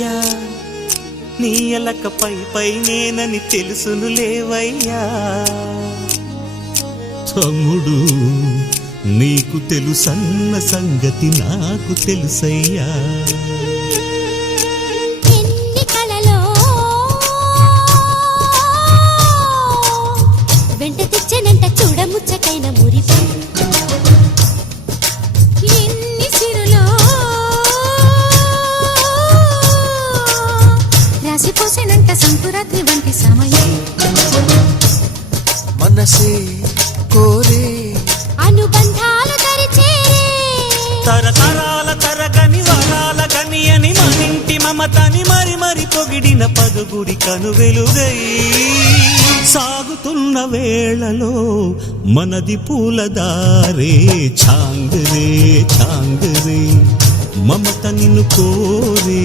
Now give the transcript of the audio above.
yeah నీ ఎలక పై నేనని తెలుసును లేవయ్యా తమ్ముడు నీకు తెలుసన్న సంగతి నాకు తెలుసయ్యా ఎన్నికలలో వెంట తెచ్చనంట చూడముచ్చటైన మురిపం ఎన్ని సిరులో రాసిపోసేనంట సంకురాత్రి వంటి సమయం మనసే కోరే అనుబంధాలు తరిచేరే తరతరాల తరగని వరాల గని అని మనింటి మమతని మరి మరి పొగిడిన పదుగురి కనువెలుగై సాగుతున్న వేళలో మనది పూలదారే ఛాంగరే ఛాంగరే మమత నిన్ను కోరే